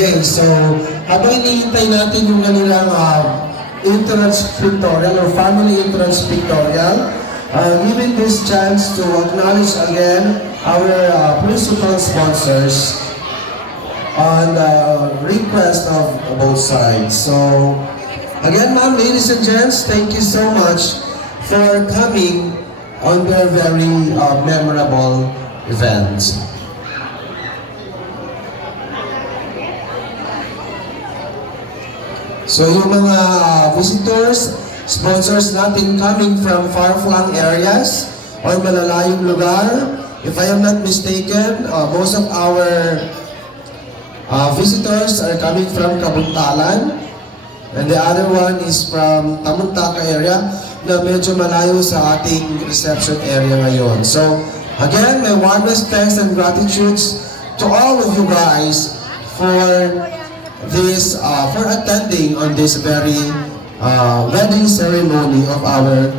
Okay, so habang hinihintay natin yung kanilang entrance pictorial or family entrance pictorial, given this chance to acknowledge again our principal sponsors on the request of both sides. So, again, ma'am, ladies and gents, thank you so much for coming on their very memorable event. So yung mga visitors, sponsors natin coming from far-flung areas or malalayong lugar, if I am not mistaken, most of our visitors are coming from Kabuntalan, and the other one is from Tamuntaka area na medyo malayo sa ating reception area ngayon. So again, my warmest thanks and gratitudes to all of you guys for this for attending on this very wedding ceremony of our